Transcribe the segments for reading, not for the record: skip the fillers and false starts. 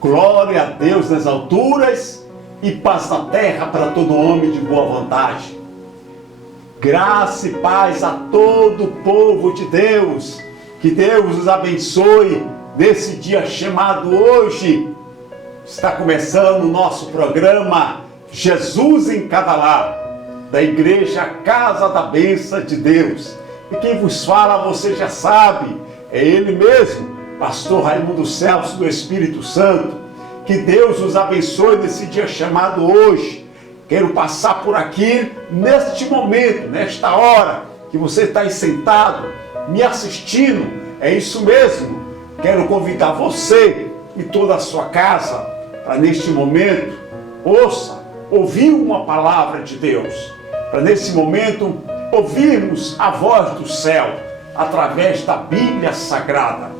Glória a Deus nas alturas e paz na terra para todo homem de boa vontade. Graça e paz a todo o povo de Deus. Que Deus os abençoe nesse dia chamado hoje. Está começando o nosso programa Jesus em Cada Lar, da Igreja Casa da Bênção de Deus. E quem vos fala, você já sabe, é Ele mesmo, Pastor Raimundo Celso do Espírito Santo. Que Deus os abençoe nesse dia chamado hoje. Quero passar por aqui, neste momento, nesta hora, que você está aí sentado, me assistindo. É isso mesmo. Quero convidar você e toda a sua casa para, neste momento, ouvir uma palavra de Deus. Para, nesse momento, ouvirmos a voz do céu, através da Bíblia Sagrada.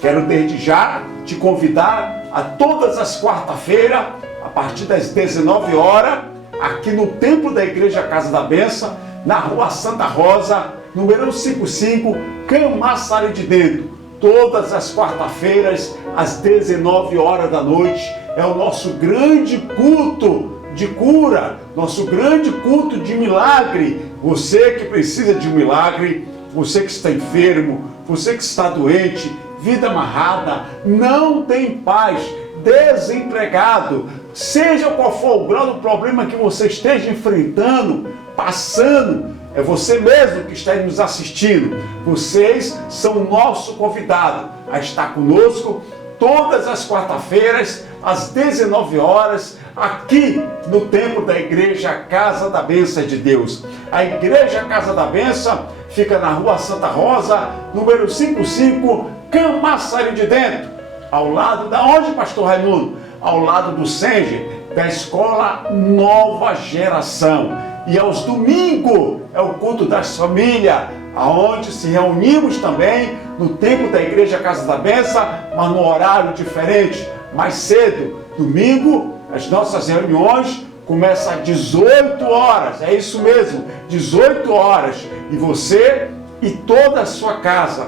Quero desde já te convidar a todas as quarta-feiras, a partir das 19 horas, aqui no Templo da Igreja Casa da Bênção, na Rua Santa Rosa, número 55, Camaçari de Dentro. Todas as quarta-feiras, às 19 horas da noite, é o nosso grande culto de cura, nosso grande culto de milagre. Você que precisa de um milagre, você que está enfermo, você que está doente, vida amarrada, não tem paz, desempregado, seja qual for o grau do problema que você esteja enfrentando, passando, é você mesmo que está nos assistindo. Vocês são o nosso convidado a estar conosco todas as quarta-feiras, às 19 horas, aqui no templo da Igreja Casa da Bênção de Deus. A Igreja Casa da Bênção fica na Rua Santa Rosa, número 55, Camaçari de Dentro. Ao lado da onde, Pastor Raimundo? Ao lado do SENGE, da Escola Nova Geração. E aos domingos é o culto das famílias, aonde se reunimos também no templo da Igreja Casa da Bênção, mas no horário diferente, mais cedo. Domingo, as nossas reuniões começam às 18 horas, é isso mesmo, 18 horas. E você e toda a sua casa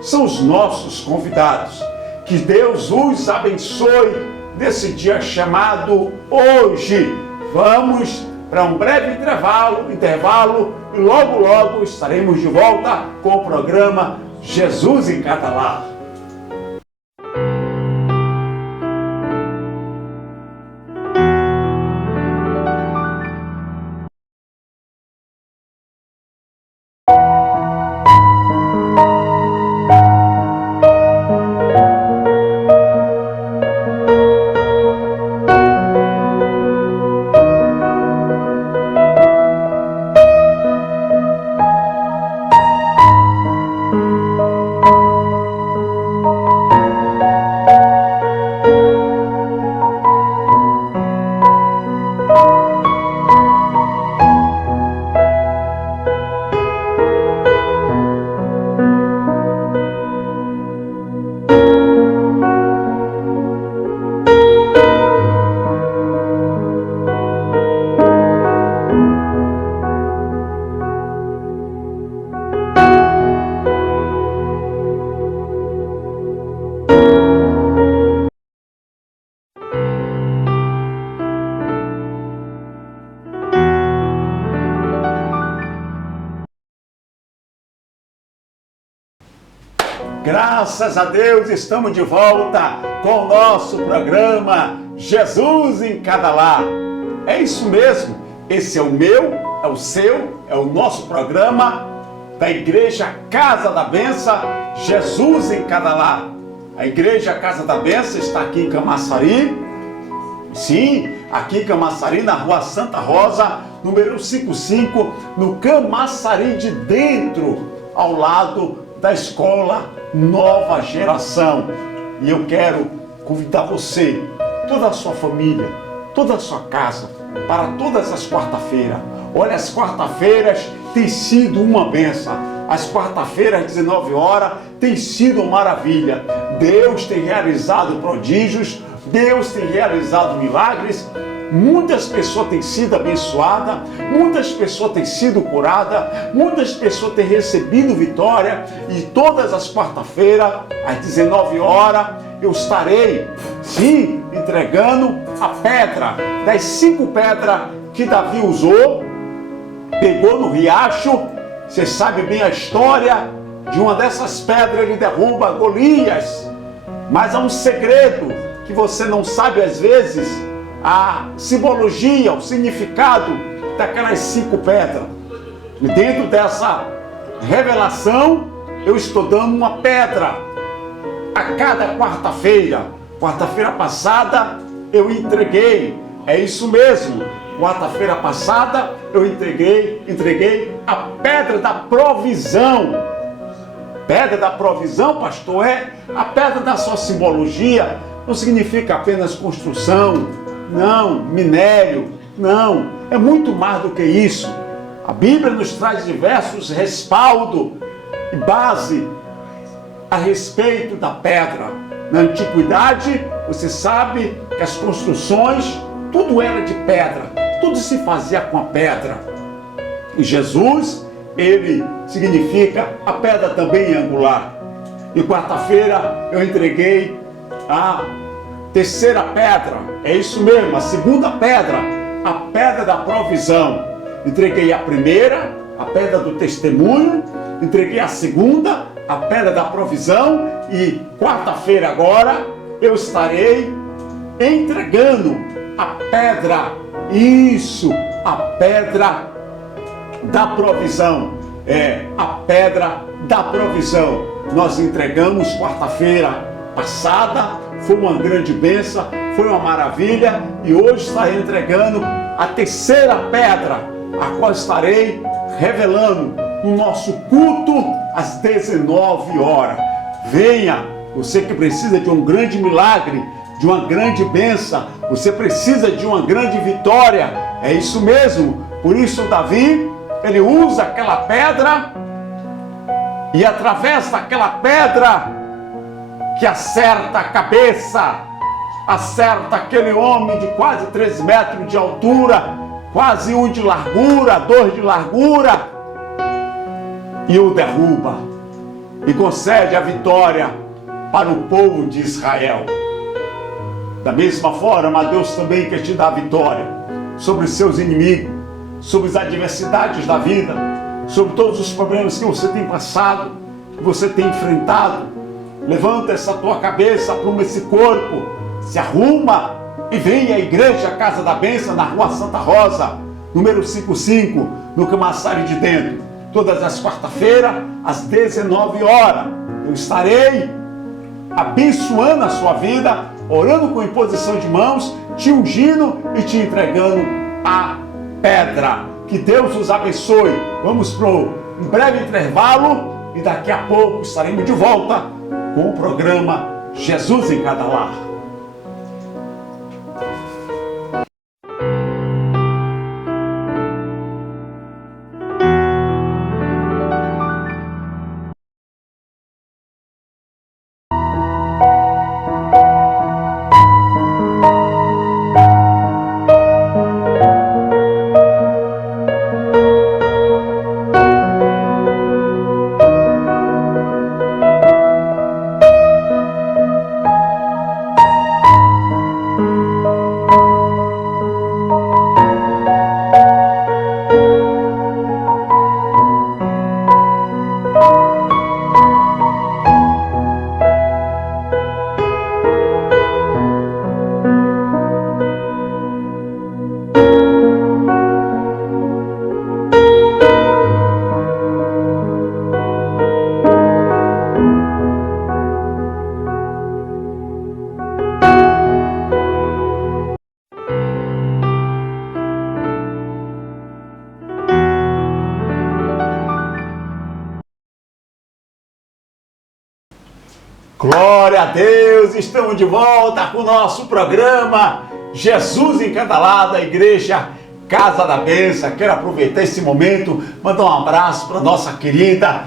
são os nossos convidados. Que Deus os abençoe nesse dia chamado hoje. Vamos para um breve intervalo e logo estaremos de volta com o programa Jesus em Cada Lar. Graças a Deus, estamos de volta com o nosso programa Jesus em Cada Lar. É isso mesmo, esse é o meu, é o seu, é o nosso programa da Igreja Casa da Bênção, Jesus em Cada Lar. A Igreja Casa da Bênção está aqui em Camaçari, sim, aqui em Camaçari, na Rua Santa Rosa, número 55, no Camaçari de Dentro, ao lado da Escola Nova Geração. E eu quero convidar você, toda a sua família, toda a sua casa, para todas as quarta-feiras. Olha, as quarta-feiras tem sido uma bênção. As quarta-feiras, às 19 horas, tem sido uma maravilha. Deus tem realizado prodígios, Deus tem realizado milagres, muitas pessoas têm sido abençoadas, muitas pessoas têm sido curadas, muitas pessoas têm recebido vitória, e todas as quarta-feiras, às 19 horas, eu estarei, sim, entregando a pedra, das 5 pedras que Davi usou, pegou no riacho. Você sabe bem a história de uma dessas pedras, ele derruba Golias, mas há um segredo que você não sabe às vezes, a simbologia, o significado daquelas 5 pedras. E dentro dessa revelação, eu estou dando uma pedra a cada quarta-feira. Quarta-feira passada eu entreguei, é isso mesmo, quarta-feira passada eu entreguei a pedra da provisão. Pedra da provisão, pastor, é a pedra da sua simbologia. Não significa apenas construção, não, minério, não, é muito mais do que isso. A Bíblia nos traz diversos respaldos e base a respeito da pedra. Na antiguidade, você sabe que as construções, tudo era de pedra, tudo se fazia com a pedra. E Jesus, ele significa a pedra também angular. E quarta-feira eu entreguei a terceira pedra, é isso mesmo, a segunda pedra, a pedra da provisão. Entreguei a primeira, a pedra do testemunho, entreguei a segunda, a pedra da provisão, e quarta-feira agora eu estarei entregando a pedra, isso, a pedra da provisão, a pedra da provisão. Nós entregamos quarta-feira passada, foi uma grande bênção, foi uma maravilha, e hoje estarei entregando a terceira pedra, a qual estarei revelando no nosso culto às 19 horas. Venha, você que precisa de um grande milagre, de uma grande bênção, você precisa de uma grande vitória, é isso mesmo. Por isso Davi, ele usa aquela pedra, e através daquela pedra que acerta a cabeça, acerta aquele homem de quase 3 metros de altura, quase 1 de largura, 2 de largura, e o derruba, e concede a vitória para o povo de Israel. Da mesma forma, Deus também quer te dar a vitória sobre os seus inimigos, sobre as adversidades da vida, sobre todos os problemas que você tem passado, que você tem enfrentado. Levanta essa tua cabeça, arruma esse corpo, se arruma e vem à igreja Casa da Bênção, na Rua Santa Rosa, número 55, no Camaçari de Dentro. Todas as quarta-feiras, às 19 horas, eu estarei abençoando a sua vida, orando com imposição de mãos, te ungindo e te entregando a pedra. Que Deus os abençoe. Vamos para um breve intervalo e daqui a pouco estaremos de volta com o programa Jesus em Cada Lar. Glória a Deus, estamos de volta com o nosso programa Jesus em Cada Lar, da Igreja Casa da Bênção. Quero aproveitar esse momento, mandar um abraço para nossa querida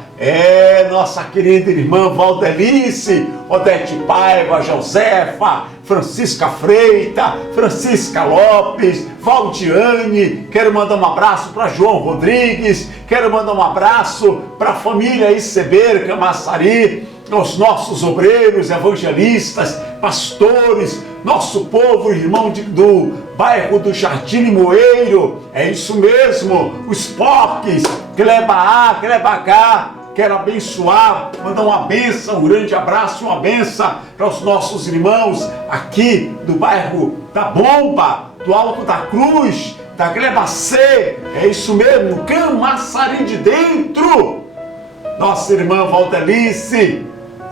irmã Valdelice, Odete Paiva, Josefa, Francisca Freita, Francisca Lopes, Valdiane. Quero mandar um abraço para João Rodrigues, quero mandar um abraço para a família ICB, Camaçari, aos nossos obreiros, evangelistas, pastores, nosso povo, irmão do bairro do Jardim Limoeiro, é isso mesmo, os POCs, Cleba A, Cleba H. Quero abençoar, mandar uma bênção, um grande abraço, uma bênção para os nossos irmãos aqui do bairro da Bomba, do Alto da Cruz, da Gleba C, é isso mesmo, Camaçari de Dentro. Nossa irmã Valdelice,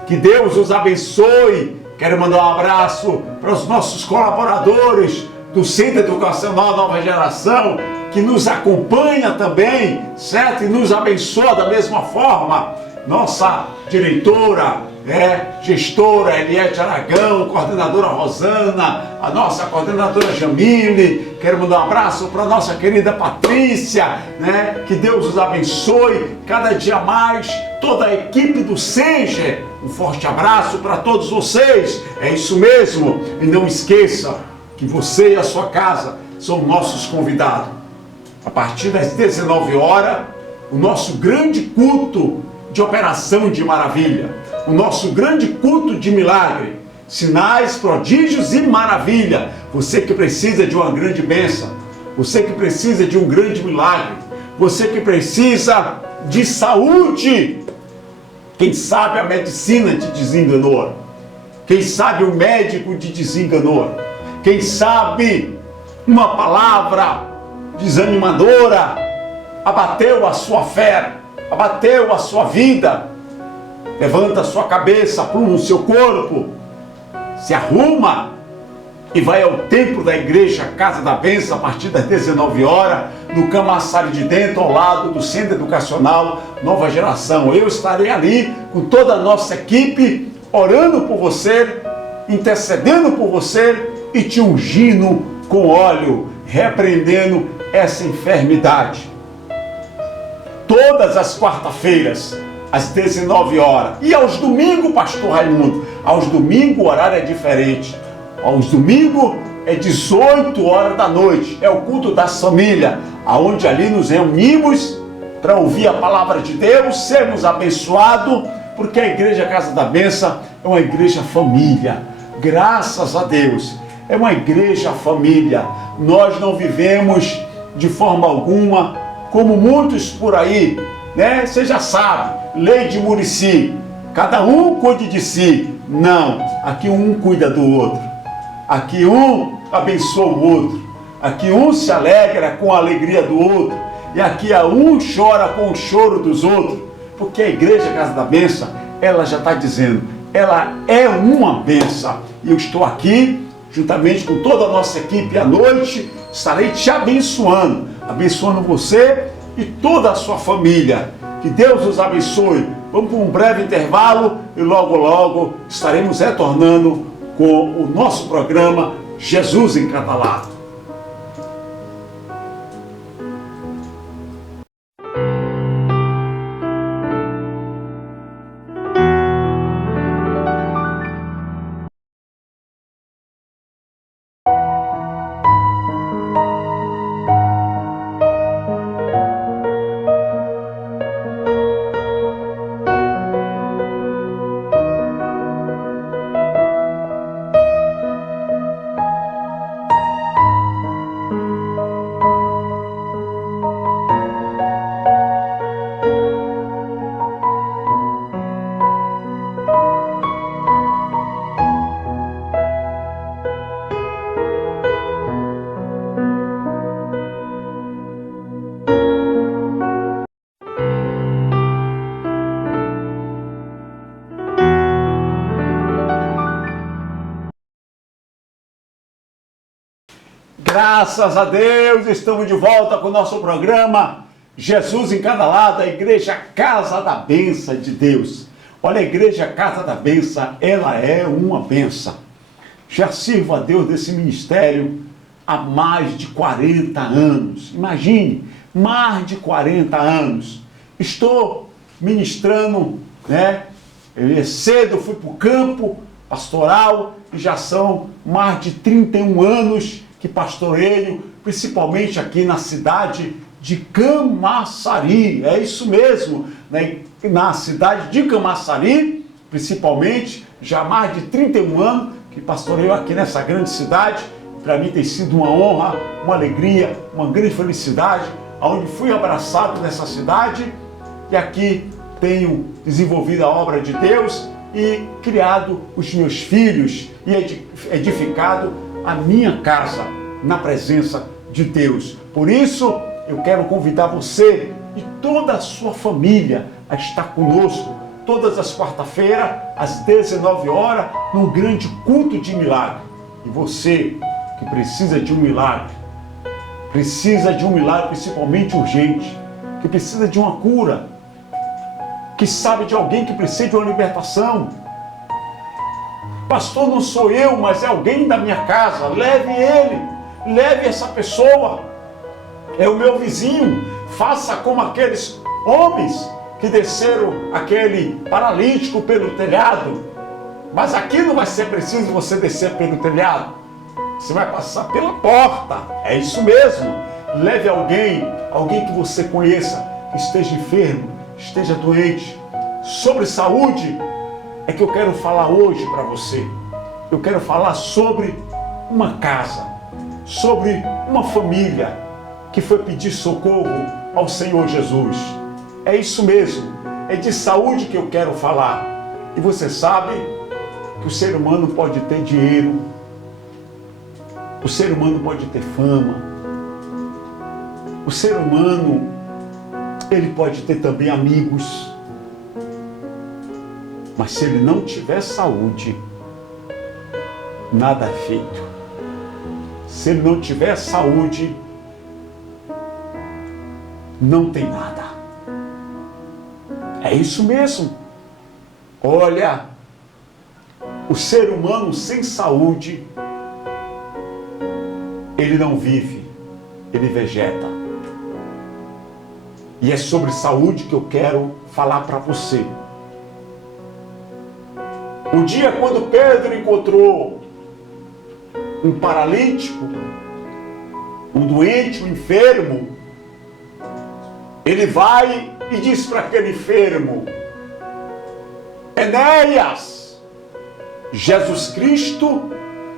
que Deus os abençoe. Quero mandar um abraço para os nossos colaboradores do Centro Educacional Nova Geração, que nos acompanha também, certo? E nos abençoa da mesma forma. Nossa diretora, gestora Eliette Aragão, coordenadora Rosana, a nossa coordenadora Jamile. Quero mandar um abraço para a nossa querida Patrícia, que Deus os abençoe cada dia mais, toda a equipe do Senger. Um forte abraço para todos vocês, é isso mesmo. E não esqueça que você e a sua casa são nossos convidados. A partir das 19 horas, o nosso grande culto de operação de maravilha, o nosso grande culto de milagre, sinais, prodígios e maravilha. Você que precisa de uma grande bênção, você que precisa de um grande milagre, você que precisa de saúde. Quem sabe a medicina te desenganou, quem sabe o médico te desenganou, quem sabe uma palavra desanimadora abateu a sua fé, abateu a sua vida. Levanta a sua cabeça, pluma o seu corpo, se arruma e vai ao templo da igreja Casa da Bênção a partir das 19 horas, no Camaçari de Dentro, ao lado do Centro Educacional Nova Geração. Eu estarei ali com toda a nossa equipe, orando por você, intercedendo por você e te ungindo com óleo, repreendendo essa enfermidade. Todas as quarta-feiras, às 19 horas. E aos domingos, pastor Raimundo, aos domingos o horário é diferente. Aos domingos é 18 horas da noite. É o culto das famílias, aonde ali nos reunimos para ouvir a palavra de Deus, sermos abençoados, porque a Igreja Casa da Bênção é uma igreja família. Graças a Deus, é uma igreja família. Nós não vivemos de forma alguma como muitos por aí, Você já sabe, lei de Muricy, cada um cuide de si. Não, aqui um cuida do outro, aqui um abençoa o outro, aqui um se alegra com a alegria do outro, e aqui um chora com o choro dos outros, porque a Igreja Casa da Bênção, ela já está dizendo, ela é uma bênção. E eu estou aqui, juntamente com toda a nossa equipe, à noite, estarei te abençoando, abençoando você e toda a sua família. Que Deus os abençoe. Vamos para um breve intervalo e logo, logo estaremos retornando com o nosso programa Jesus em Cada Lado. Graças a Deus, estamos de volta com o nosso programa Jesus em Cada Lado, a Igreja Casa da Bênção de Deus. Olha, a Igreja Casa da Bênção, ela é uma bênção. Já sirvo a Deus desse ministério há mais de 40 anos. Imagine, mais de 40 anos. Estou ministrando, né? Cedo eu fui para o campo pastoral e já são mais de 31 anos que pastoreio, principalmente aqui na cidade de Camaçari. É isso mesmo, né? Na cidade de Camaçari, principalmente, já há mais de 31 anos que pastoreio aqui nessa grande cidade. Para mim tem sido uma honra, uma alegria, uma grande felicidade, onde fui abraçado nessa cidade e aqui tenho desenvolvido a obra de Deus e criado os meus filhos e edificado a minha casa na presença de Deus. Por isso, eu quero convidar você e toda a sua família a estar conosco todas as quarta-feiras, às 19 horas, num grande culto de milagre. E você que precisa de um milagre principalmente urgente, que precisa de uma cura, que sabe de alguém que precisa de uma libertação. Pastor, não sou eu, mas é alguém da minha casa. Leve ele, leve essa pessoa. É o meu vizinho. Faça como aqueles homens que desceram aquele paralítico pelo telhado. Mas aqui não vai ser preciso você descer pelo telhado. Você vai passar pela porta. É isso mesmo. Leve alguém que você conheça, que esteja enfermo, esteja doente. Sobre saúde é que eu quero falar hoje para você. Eu quero falar sobre uma casa, sobre uma família que foi pedir socorro ao Senhor Jesus. É isso mesmo, é de saúde que eu quero falar. E você sabe que o ser humano pode ter dinheiro, o ser humano pode ter fama, o ser humano, ele pode ter também amigos, mas se ele não tiver saúde, nada é feito. Se ele não tiver saúde, não tem nada. É isso mesmo. Olha, o ser humano sem saúde, ele não vive, ele vegeta. E é sobre saúde que eu quero falar para você. O dia quando Pedro encontrou um paralítico, um doente, um enfermo, ele vai e diz para aquele enfermo: Enéas, Jesus Cristo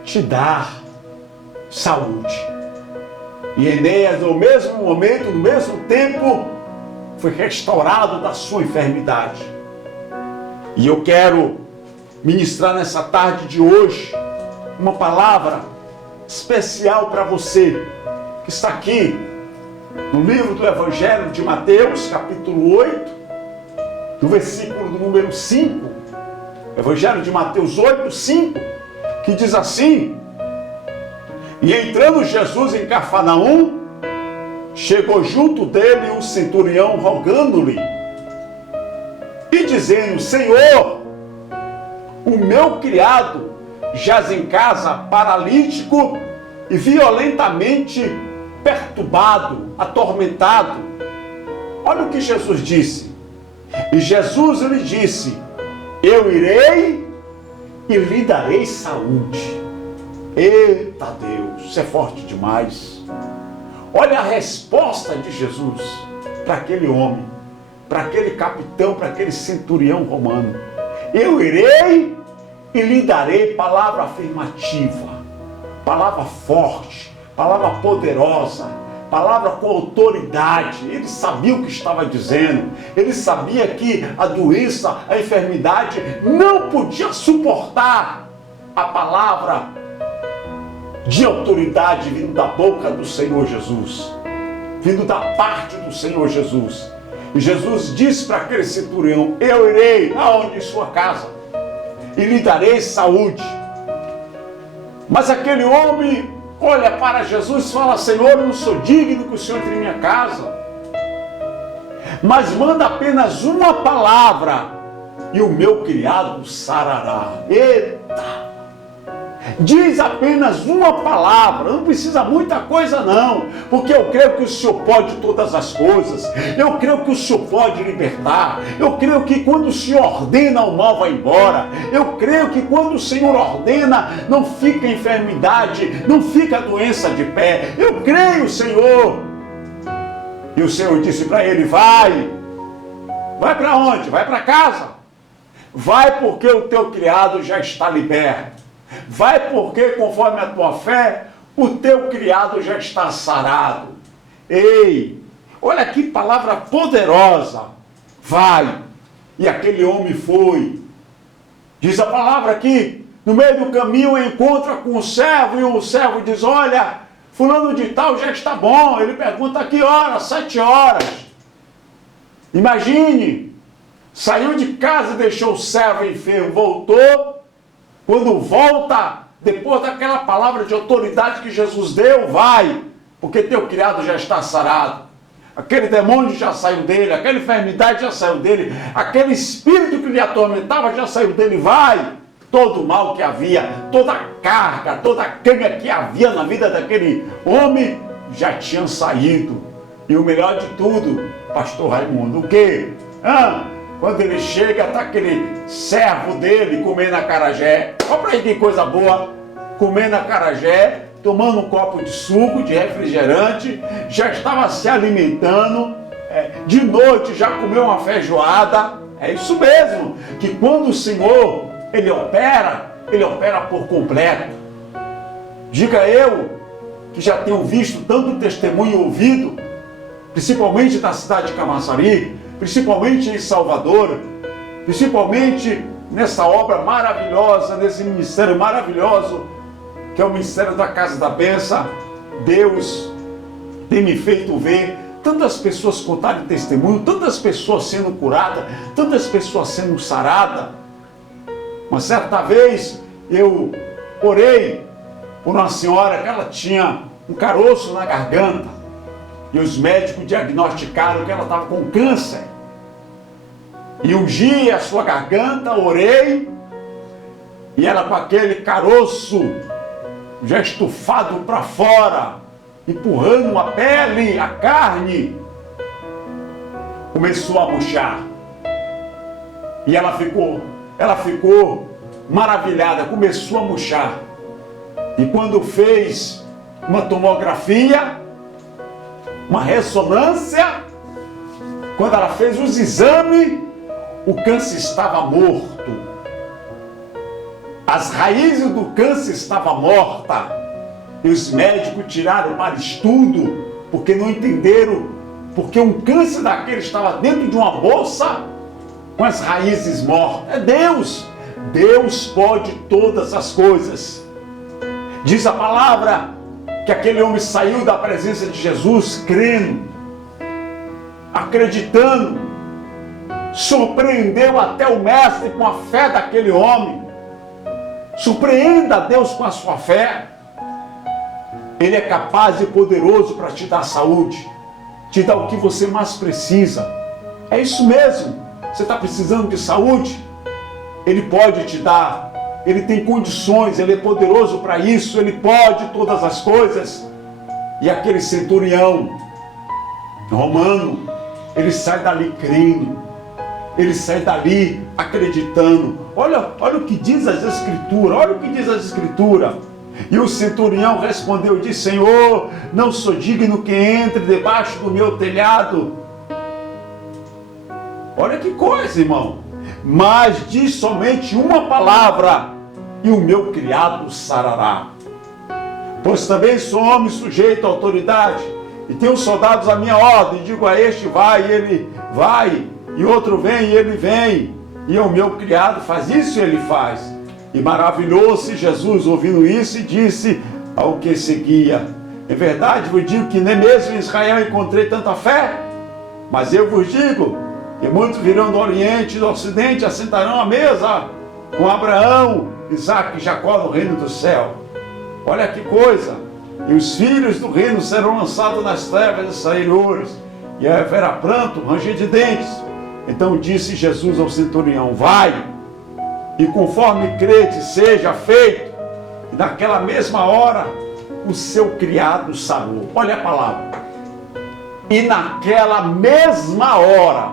te dá saúde. E Enéas, no mesmo momento, no mesmo tempo, foi restaurado da sua enfermidade. E eu quero ministrar nessa tarde de hoje uma palavra especial para você que está aqui no livro do Evangelho de Mateus, capítulo 8, do versículo do número 5, Evangelho de Mateus 8, 5, que diz assim: E entrando Jesus em Cafarnaum, chegou junto dele um centurião rogando-lhe e dizendo: Senhor, o meu criado jaz em casa paralítico e violentamente perturbado, atormentado. Olha o que Jesus disse. E Jesus lhe disse: Eu irei e lhe darei saúde. Eita Deus, isso é forte demais. Olha a resposta de Jesus para aquele homem, para aquele capitão, para aquele centurião romano. Eu irei e lhe darei, palavra afirmativa, palavra forte, palavra poderosa, palavra com autoridade. Ele sabia o que estava dizendo. Ele sabia que a doença, a enfermidade não podia suportar a palavra de autoridade vindo da boca do Senhor Jesus, vindo da parte do Senhor Jesus. E Jesus disse para aquele centurião: Eu irei aonde? Em sua casa, e lhe darei saúde. Mas aquele homem olha para Jesus e fala: Senhor, eu não sou digno que o Senhor entre em minha casa, mas manda apenas uma palavra e o meu criado sarará. Eita! Diz apenas uma palavra, não precisa muita coisa não, porque eu creio que o Senhor pode todas as coisas, eu creio que o Senhor pode libertar, eu creio que quando o Senhor ordena o mal vai embora, eu creio que quando o Senhor ordena não fica enfermidade, não fica doença de pé, eu creio, Senhor. E o Senhor disse para ele, vai para onde? Vai para casa, vai porque o teu criado já está liberto. Vai porque, conforme a tua fé, o teu criado já está sarado. Ei, olha que palavra poderosa. Vai. E aquele homem foi. Diz a palavra aqui, no meio do caminho encontra com o servo, e o servo diz, olha, fulano de tal já está bom. Ele pergunta, que horas? 7 horas. Imagine, saiu de casa e deixou o servo enfermo, voltou. Quando volta, depois daquela palavra de autoridade que Jesus deu, vai, porque teu criado já está sarado. Aquele demônio já saiu dele, aquela enfermidade já saiu dele, aquele espírito que lhe atormentava já saiu dele, vai. Todo o mal que havia, toda a carga, toda a canga que havia na vida daquele homem, já tinha saído. E o melhor de tudo, pastor Raimundo, o quê? Quando ele chega, está aquele servo dele comendo acarajé. Olha para aí que coisa boa. Comendo acarajé, tomando um copo de suco, de refrigerante. Já estava se alimentando. De noite já comeu uma feijoada. É isso mesmo. Que quando o Senhor, Ele opera por completo. Diga eu, que já tenho visto tanto testemunho e ouvido, principalmente na cidade de Camaçari, principalmente em Salvador, principalmente nessa obra maravilhosa, nesse ministério maravilhoso, que é o Ministério da Casa da Bênção. Deus tem me feito ver tantas pessoas contarem testemunho, tantas pessoas sendo curadas, tantas pessoas sendo saradas. Uma certa vez eu orei por uma senhora que ela tinha um caroço na garganta, e os médicos diagnosticaram que ela estava com câncer. E ungi a sua garganta, orei, e ela com aquele caroço já estufado para fora, empurrando a pele, a carne, começou a murchar. E ela ficou maravilhada, começou a murchar. E quando fez uma tomografia, uma ressonância, quando ela fez os exames, o câncer estava morto. As raízes do câncer estavam mortas. E os médicos tiraram para estudo, porque não entenderam, porque um câncer daquele estava dentro de uma bolsa com as raízes mortas. É Deus. Deus pode todas as coisas. Diz a palavra que aquele homem saiu da presença de Jesus crendo, acreditando, surpreendeu até o mestre com a fé daquele homem. Surpreenda a Deus com a sua fé. Ele é capaz e poderoso para te dar saúde, te dar o que você mais precisa. É isso mesmo. Você está precisando de saúde? Ele pode te dar. Ele tem condições, Ele é poderoso para isso, Ele pode todas as coisas. E aquele centurião romano, ele sai dali crendo, ele sai dali acreditando. Olha o que diz as Escrituras, olha o que diz as Escrituras. E o centurião respondeu e disse: Senhor, não sou digno que entre debaixo do meu telhado. Olha que coisa, irmão. Mas diz somente uma palavra e o meu criado sarará. Pois também sou homem sujeito à autoridade, e tenho soldados à minha ordem. Digo a este, vai, e ele vai, e outro vem, e ele vem. E o meu criado faz isso, e ele faz. E maravilhou-se Jesus ouvindo isso e disse ao que seguia: em verdade vos digo que nem mesmo em Israel encontrei tanta fé. Mas eu vos digo que muitos virão do Oriente e do Ocidente, assentarão à mesa com Abraão, Isaque e Jacó no reino do céu. Olha que coisa! E os filhos do reino serão lançados nas trevas e saíros, e haverá pranto, ranger de dentes. Então disse Jesus ao centurião: vai, e conforme crede seja feito. E naquela mesma hora, o seu criado sarou. Olha a palavra. E naquela mesma hora,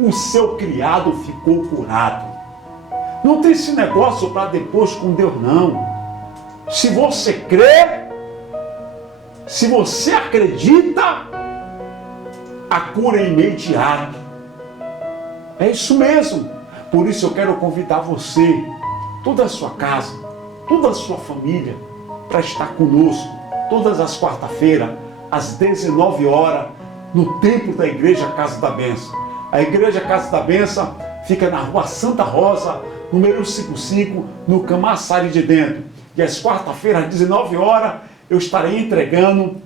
o seu criado ficou curado. Não tem esse negócio para depois com Deus, não. Se você crê, se você acredita, a cura é imediata. É isso mesmo. Por isso eu quero convidar você, toda a sua casa, toda a sua família, para estar conosco todas as quarta-feiras, às 19 horas, no templo da Igreja Casa da Bênção. A Igreja Casa da Bênção fica na rua Santa Rosa, número 55, no Camaçari de Dentro. E às quarta-feiras, às 19 horas, eu estarei entregando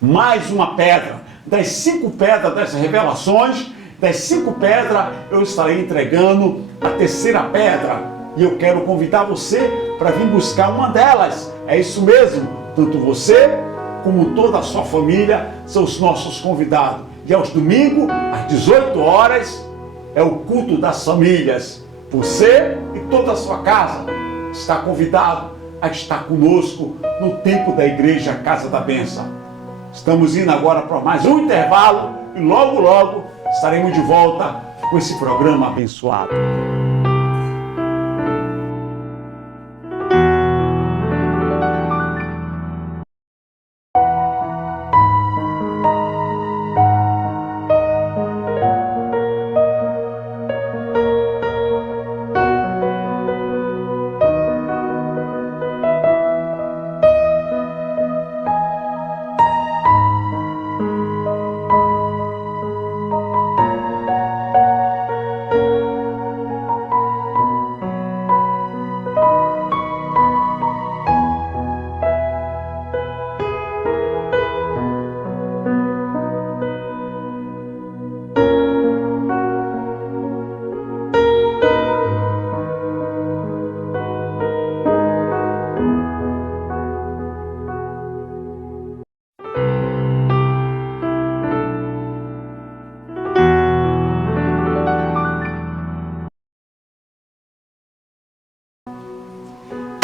mais uma pedra. Das 5 pedras das revelações, das 5 pedras, eu estarei entregando a terceira pedra. E eu quero convidar você para vir buscar uma delas. É isso mesmo. Tanto você, como toda a sua família, são os nossos convidados. E aos domingos, às 18 horas, é o culto das famílias. Você e toda a sua casa está convidado a estar conosco no templo da Igreja Casa da Bênção. Estamos indo agora para mais um intervalo e logo, logo estaremos de volta com esse programa abençoado.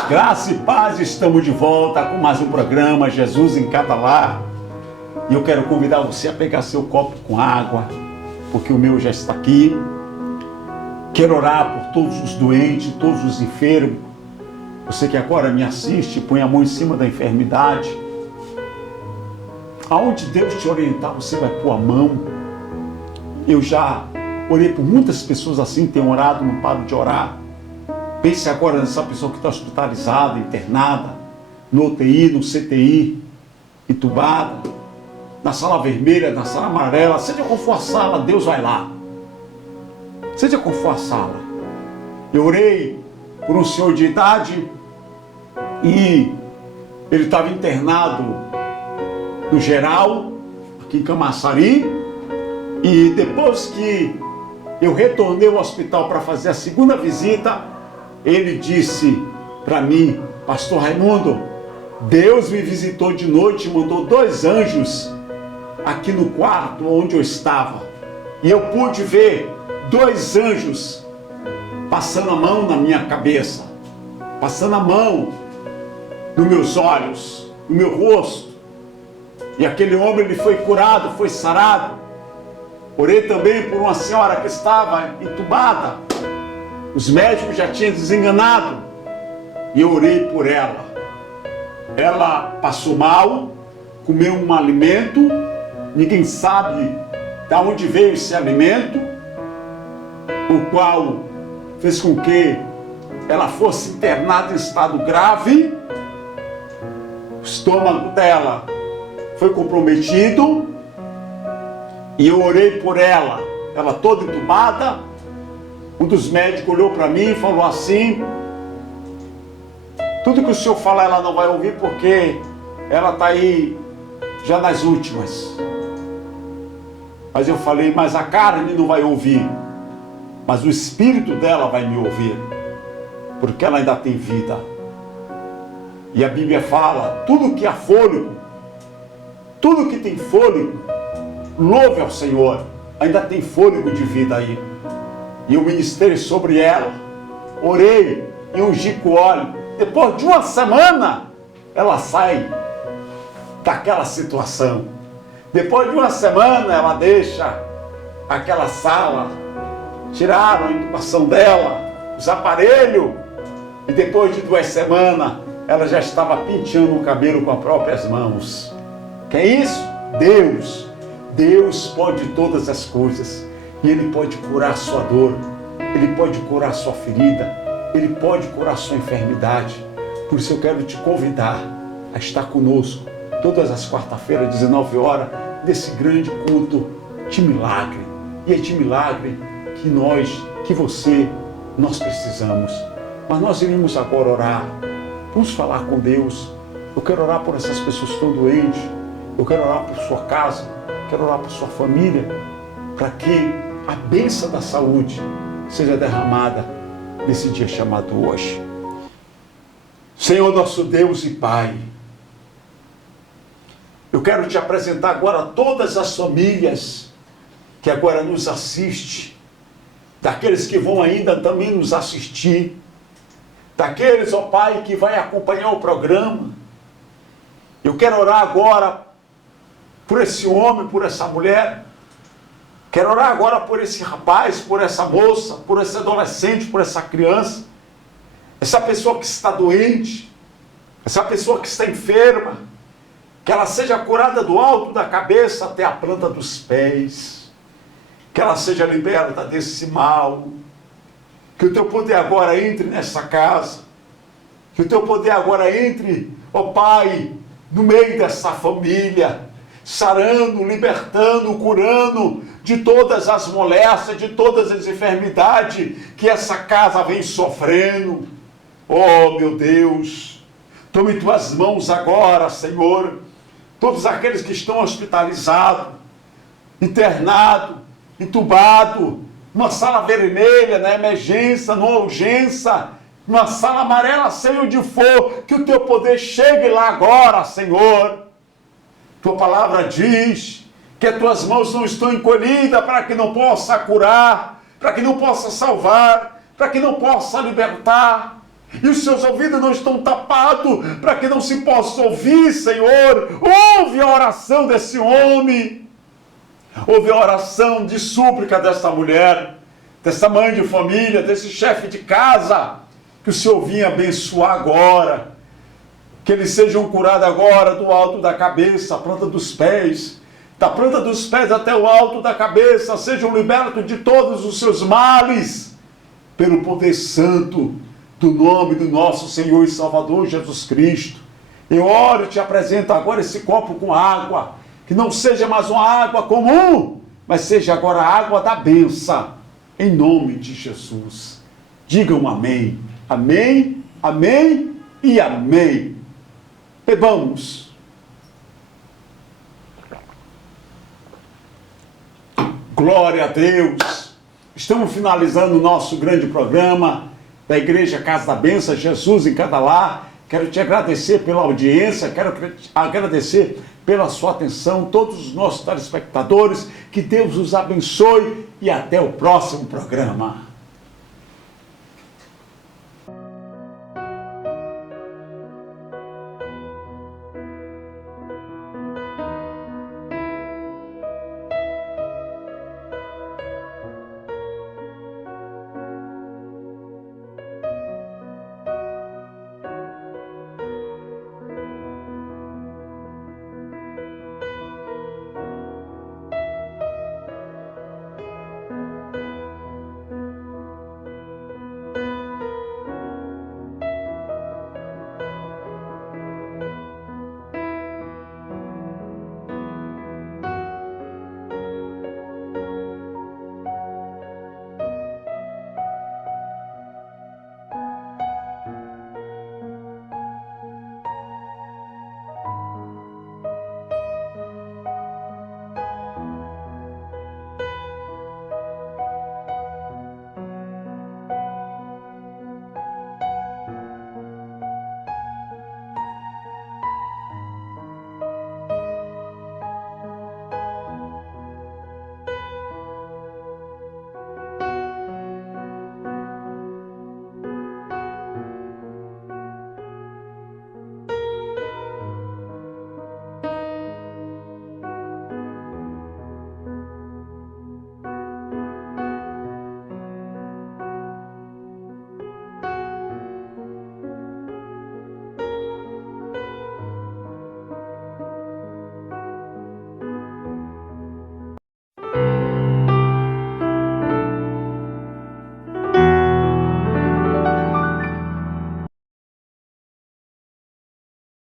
Graça e paz, estamos de volta com mais um programa Jesus em Cada Lar. E eu quero convidar você a pegar seu copo com água, porque o meu já está aqui. Quero orar por todos os doentes, todos os enfermos. Você que agora me assiste, põe a mão em cima da enfermidade. Aonde Deus te orientar, você vai pôr a mão. Eu já orei por muitas pessoas assim, tenho orado, não paro de orar. Pense agora nessa pessoa que está hospitalizada, internada, no UTI, no CTI, entubada, na sala vermelha, na sala amarela, seja qual for a sala, Deus vai lá. Seja qual for a sala. Eu orei por um senhor de idade e ele estava internado no geral, aqui em Camaçari, e depois que eu retornei ao hospital para fazer a segunda visita, ele disse para mim: Pastor Raimundo, Deus me visitou de noite e mandou 2 anjos aqui no quarto onde eu estava. E eu pude ver 2 anjos passando a mão na minha cabeça, passando a mão nos meus olhos, no meu rosto. E aquele homem, ele foi curado, foi sarado. Orei também por uma senhora que estava entubada. Os médicos já tinham desenganado. E eu orei por ela. Ela passou mal, comeu um alimento. Ninguém sabe de onde veio esse alimento, o qual fez com que ela fosse internada em estado grave. O estômago dela foi comprometido. E eu orei por ela. Ela toda entubada. Um dos médicos olhou para mim e falou assim: tudo que o senhor falar ela não vai ouvir, porque ela está aí já nas últimas. Mas eu falei: mas a carne não vai ouvir, mas o espírito dela vai me ouvir, porque ela ainda tem vida. E a Bíblia fala: tudo que há fôlego, tudo que tem fôlego, louve ao Senhor. Ainda tem fôlego de vida aí. E eu ministrei sobre ela, orei e ungi com óleo. Depois de uma semana, ela sai daquela situação. Depois de uma semana, ela deixa aquela sala, tiraram a intubação dela, os aparelhos, e depois de 2 semanas, ela já estava penteando o cabelo com as próprias mãos. Que é isso? Deus. Deus pode todas as coisas. E Ele pode curar a sua dor. Ele pode curar a sua ferida. Ele pode curar a sua enfermidade. Por isso eu quero te convidar a estar conosco todas as quarta-feiras, 19 horas, nesse grande culto de milagre. E é de milagre que nós precisamos. Mas nós iremos agora orar. Vamos falar com Deus. Eu quero orar por essas pessoas que estão doentes. Eu quero orar por sua casa. Quero orar por sua família. Para que a bênção da saúde seja derramada nesse dia chamado hoje. Senhor nosso Deus e Pai, eu quero te apresentar agora todas as famílias que agora nos assistem, daqueles que vão ainda também nos assistir, daqueles, ó Pai, que vai acompanhar o programa. Eu quero orar agora por esse homem, por essa mulher. Quero orar agora por esse rapaz, por essa moça, por esse adolescente, por essa criança, essa pessoa que está doente, essa pessoa que está enferma, que ela seja curada do alto da cabeça até a planta dos pés, que ela seja liberta desse mal, que o teu poder agora entre nessa casa, que o teu poder agora entre, ó Pai, no meio dessa família, sarando, libertando, curando de todas as moléstias, de todas as enfermidades que essa casa vem sofrendo. Oh, meu Deus, tome tuas mãos agora, Senhor, todos aqueles que estão hospitalizados, internados, entubados, numa sala vermelha, na emergência, numa urgência, numa sala amarela, seja onde for, que o teu poder chegue lá agora, Senhor. Tua palavra diz que as tuas mãos não estão encolhidas para que não possa curar, para que não possa salvar, para que não possa libertar. E os seus ouvidos não estão tapados para que não se possa ouvir, Senhor. Ouve a oração desse homem. Ouve a oração de súplica dessa mulher, dessa mãe de família, desse chefe de casa. Que o Senhor venha abençoar agora. Que eles sejam curados agora do alto da cabeça, a planta dos pés. Da planta dos pés até o alto da cabeça. Sejam libertos de todos os seus males. Pelo poder santo do nome do nosso Senhor e Salvador Jesus Cristo. Eu oro e te apresento agora esse copo com água. Que não seja mais uma água comum, mas seja agora a água da bênção. Em nome de Jesus. Digam amém. Amém, amém e amém. Bebamos. Glória a Deus. Estamos finalizando o nosso grande programa da Igreja Casa da Bênção, Jesus em cada lar. Quero te agradecer pela audiência, quero agradecer pela sua atenção, todos os nossos telespectadores. Que Deus os abençoe e até o próximo programa.